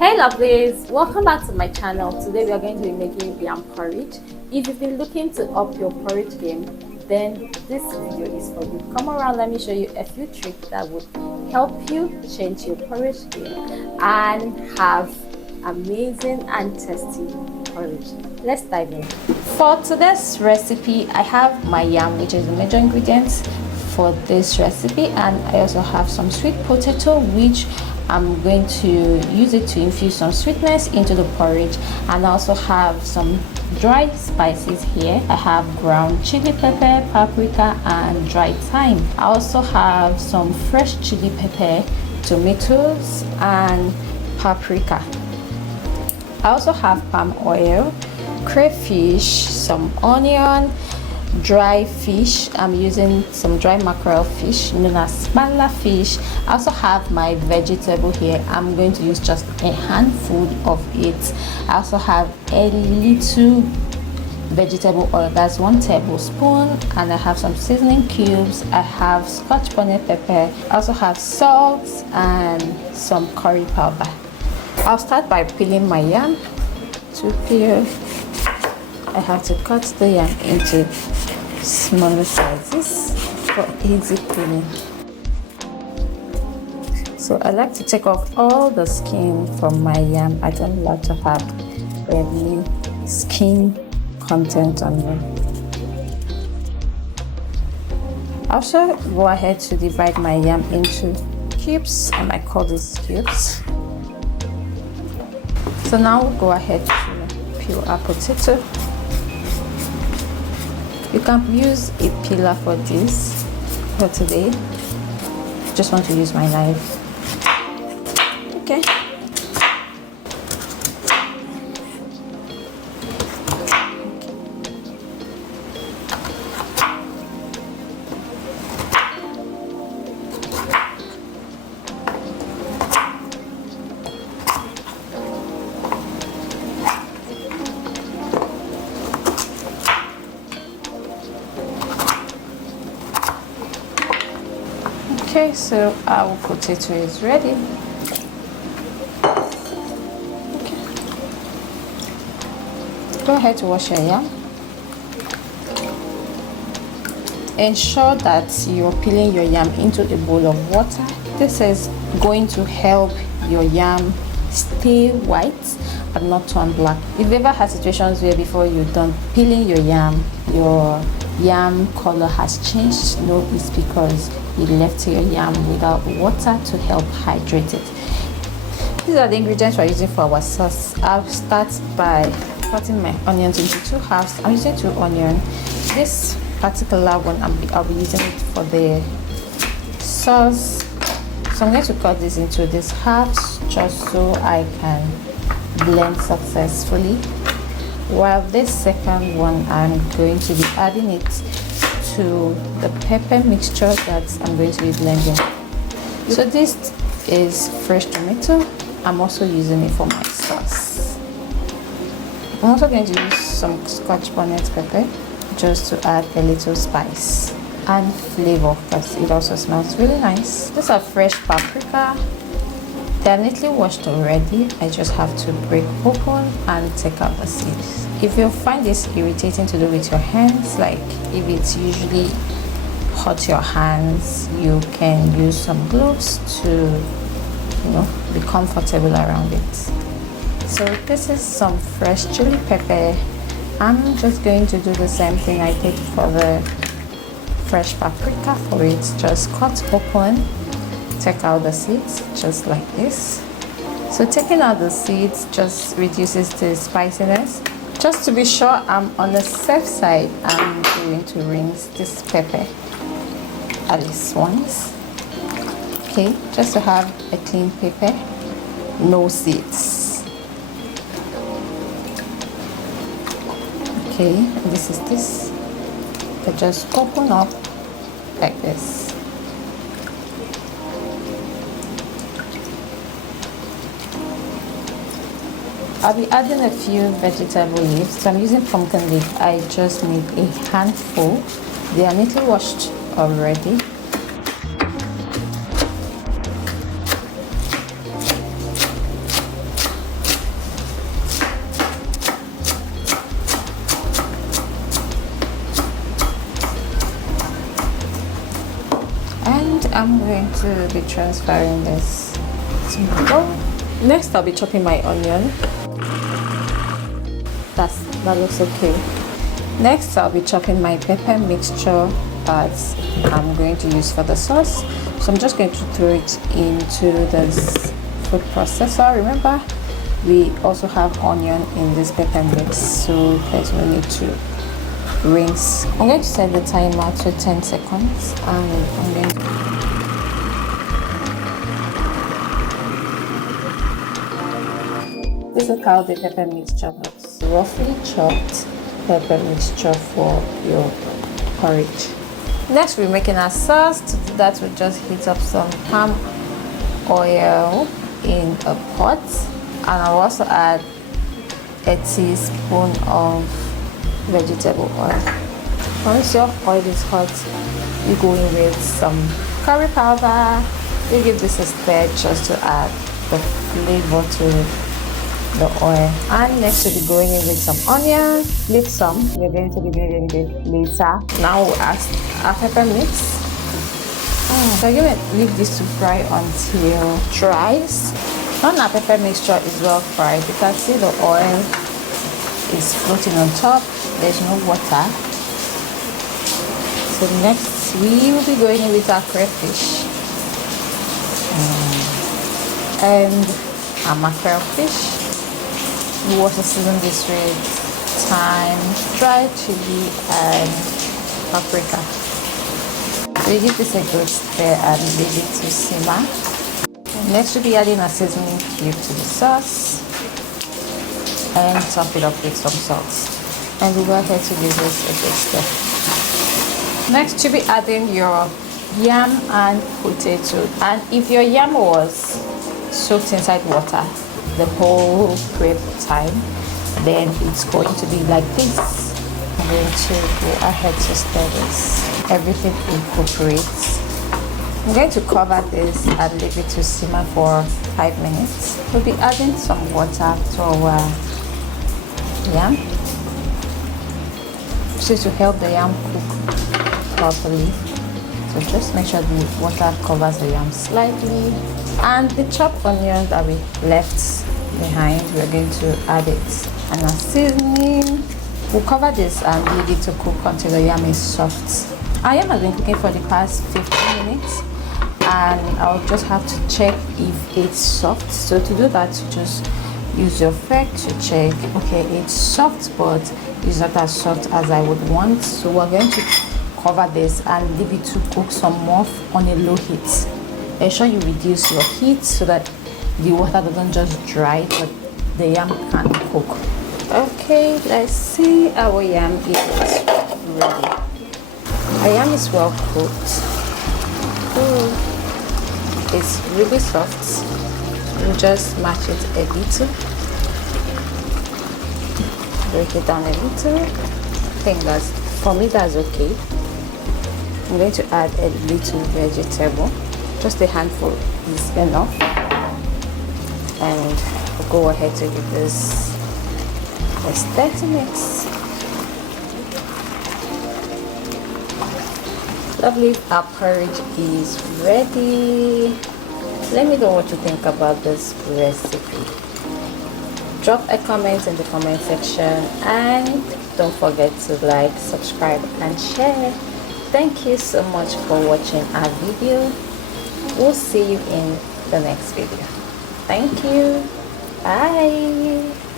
Hey lovelies, welcome back to my channel. Today we are going to be making yam porridge. If you've been looking to up your porridge game, then this video is for you. Come around, let me show you a few tricks that would help you change your porridge game and have amazing and tasty porridge. Let's dive in. For today's recipe, I have my yam, which is the major ingredient for this recipe, and I also have some sweet potato, which I'm going to use it to infuse some sweetness into the porridge. And I also have some dry spices here. I have ground chili pepper, paprika, and dried thyme. I also have some fresh chili pepper, tomatoes, and paprika. I also have palm oil, crayfish, some onion, dry fish. I'm using some dry mackerel fish known as spatula fish. I also have my vegetable here. I'm going to use just a handful of it. I also have a little vegetable oil, that's 1 tablespoon, and I have some seasoning cubes. I have scotch bonnet pepper. I also have salt and some curry powder. I'll start by peeling my yam. To peel, I have to cut the yam into smaller sizes for easy peeling. So I like to take off all the skin from my yam. I don't like to have any skin content on them. I also go ahead to divide my yam into cubes, and I call these cubes. So now we'll go ahead to peel our potato. You can use a peeler for this, but today just want to use my knife. Okay. Okay, so our potato is ready. Okay. Go ahead to wash your yam. Ensure that you're peeling your yam into a bowl of water. This is going to help your yam stay white and not turn black. If you've ever had situations where before you're done peeling your yam color has changed, no, it's because you left your yam without water to help hydrate it. These are the ingredients we're using for our sauce. I'll start by cutting my onions into 2 halves. I'm using 2 onions. This particular one I'll be using it for the sauce. So I'm going to cut this into these halves just so I can blend successfully. While this second one, I'm going to be adding it to the pepper mixture that I'm going to be blending. So this is fresh tomato. I'm also using it for my sauce. I'm also going to use some scotch bonnet pepper just to add a little spice and flavor, because it also smells really nice. These are fresh paprika. They are neatly washed already. I just have to break open and take out the seeds. If you find this irritating to do with your hands, like if it's usually hurt your hands, you can use some gloves to, be comfortable around it. So this is some fresh chili pepper. I'm just going to do the same thing I did for the fresh paprika for it. Just cut open, take out the seeds just like this. So taking out the seeds just reduces the spiciness. Just to be sure I'm on the safe side, I'm going to rinse this pepper at least once. Okay, just to have a clean pepper, no seeds. Okay, and this is this. I just open up like this. I'll be adding a few vegetable leaves. So I'm using pumpkin leaf. I just need a handful. They are neatly washed already. I'm going to be transferring this to my bowl. Next, I'll be chopping my onion. That looks okay. Next, I'll be chopping my pepper mixture that I'm going to use for the sauce. So I'm just going to throw it into this food processor. Remember, we also have onion in this pepper mix, so there's no need to rinse. I'm going to set the timer to 10 seconds and I'm going to this is how the pepper mixture looks. Roughly chopped pepper mixture for your porridge. Next, we're making our sauce. To do that, we'll just heat up some palm oil in a pot, and I'll also add a teaspoon of vegetable oil. Once your oil is hot, you go in with some curry powder. You give this a stir just to add the flavor to the oil. And next we'll be going in with some onion. Leave some. We're going to be doing it later. Now we'll add our pepper mix. So I'm going to leave this to fry until it dries. When our pepper mixture is well fried, you can see the oil is floating on top. There's no water. So next we will be going in with our crayfish and our mackerel fish. We also season this with thyme, dried chili and paprika. So you give this a good stir and leave it to simmer. Next we'll be adding a seasoning cube to the sauce and top it up with some salt. And we'll go ahead to give this a good stir. Next you'll be adding your yam and potato. And if your yam was soaked inside water the whole prep time, then it's going to be like this. I'm going to go ahead to stir this. Everything incorporates. I'm going to cover this and leave it to simmer for 5 minutes. We'll be adding some water to our yam, so to help the yam cook properly. So just make sure the water covers the yam slightly. And the chopped onion that we left behind, we're going to add it. And our seasoning, we'll cover this and leave it to cook until the yam is soft. Our yam has been cooking for the past 15 minutes and I'll just have to check if it's soft. So to do that, you just use your fork to check, okay, it's soft but it's not as soft as I would want. So we're going to cover this and leave it to cook some more on a low heat. Ensure you reduce your heat so that the water doesn't just dry but the yam can cook. Okay, let's see, our yam is ready. Our yam is well cooked. Ooh, it's really soft. You just mash it a little, break it down a little. I think that's, for me that's okay. I'm going to add a little vegetable. Just a handful is enough. And we'll go ahead to give this a stir to mix. Lovely, our porridge is ready. Let me know what you think about this recipe. Drop a comment in the comment section and don't forget to like, subscribe and share. Thank you so much for watching our video. We'll see you in the next video. Thank you. Bye.